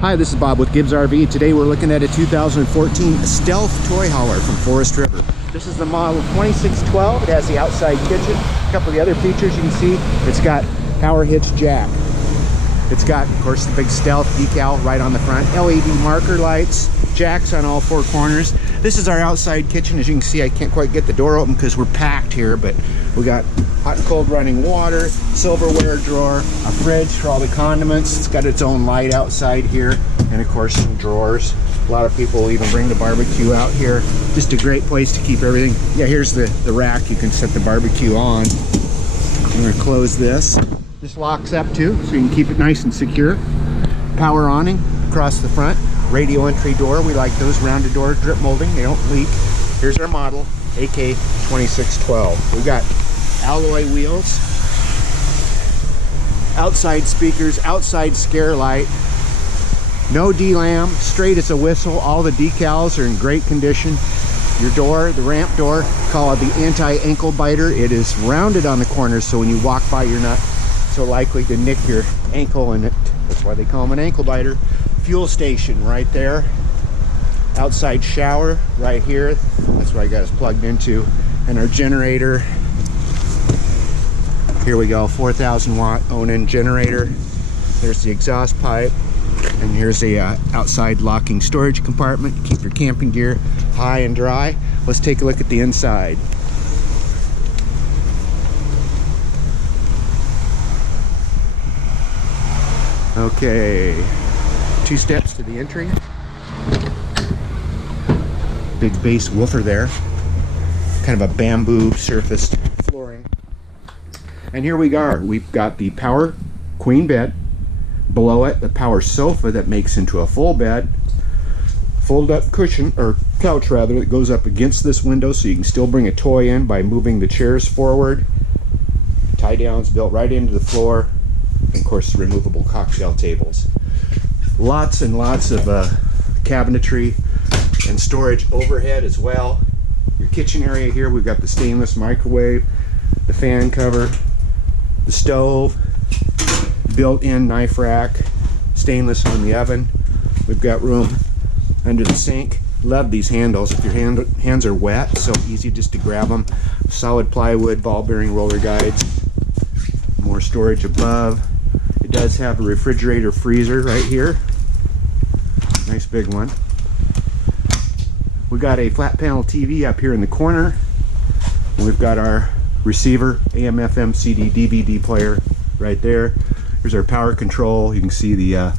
Hi, this is Bob with Gibbs RV. Today we're looking at a 2014 Stealth toy hauler from Forest River. This is the model 2612. It has the outside kitchen. A couple of the other features you can see. It's got power hitch jack. It's got, of course, the big Stealth decal right on the front. LED marker lights, jacks on all four corners. This is our outside kitchen. As you can see, I can't quite get the door open because we're packed here, but we got hot and cold running water, silverware drawer, a fridge for all the condiments. It's got its own light outside here, and of course some drawers. A lot of people will even bring the barbecue out here. Just a great place to keep everything. Yeah, here's the rack. You can set the barbecue on. I'm going to close this. This locks up too, so you can keep it nice and secure. Power awning across the front. Radio entry door. We like those rounded door, drip molding. They don't leak. Here's our model, AK2612. We got alloy wheels, outside speakers, outside scare light, no D-lam, straight as a whistle. All the decals are in great condition. Your door, the ramp door, call it the anti-ankle biter. It is rounded on the corners, so when you walk by, you're not so likely to nick your ankle in it. That's why they call them an ankle biter. Fuel station right there. Outside shower right here. That's what I got us plugged into. And our generator. Here we go, 4,000 watt Awning generator. There's the exhaust pipe. And here's a outside locking storage compartment. Keep your camping gear high and dry. Let's take a look at the inside. Okay, 2 steps to the entry. Big base woofer there. Kind of a bamboo surfaced flooring. And here we are. We've got the power queen bed. Below it, the power sofa that makes into a full bed. Fold up cushion, or couch rather, that goes up against this window so you can still bring a toy in by moving the chairs forward. Tie downs built right into the floor. And of course, removable cocktail tables. Lots and lots of cabinetry and storage overhead as well. Your kitchen area here, we've got the stainless microwave, the fan cover, the stove, built-in knife rack, stainless on the oven. We've got room under the sink. Love these handles. If your hands are wet, so easy just to grab them. Solid plywood, ball bearing roller guides. More storage above. It does have a refrigerator freezer right here. Nice big one. We got a flat panel TV up here in the corner. We've got our receiver, AM, FM, CD, DVD player right there. Here's our power control. You can see the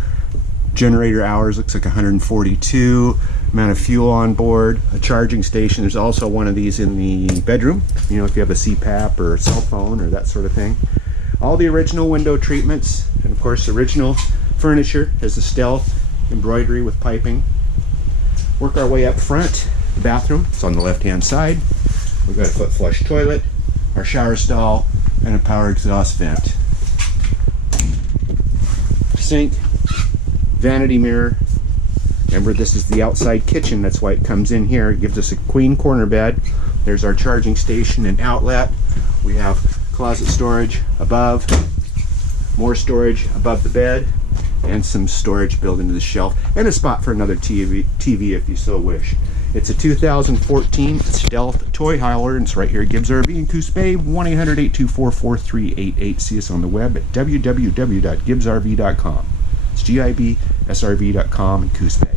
generator hours, looks like 142. Amount of fuel on board. A charging station. There's also one of these in the bedroom. You know, if you have a CPAP or a cell phone or that sort of thing. All the original window treatments, and of course original furniture. Has the Stealth embroidery with piping. Work our way up front. The bathroom, it's on the left hand side. We've got a foot flush toilet, our shower stall, and a power exhaust vent. Sink, vanity mirror. Remember, this is the outside kitchen, that's why it comes in here. It gives us a queen corner bed. There's our charging station and outlet. We have closet storage above, more storage above the bed, and some storage built into the shelf, and a spot for another TV if you so wish. It's a 2014 Stealth toy hauler, and it's right here at Gibbs RV in Coos Bay. 1-800-824-4388. See us on the web at www.gibbsrv.com. It's GIBSRV.com in Coos Bay.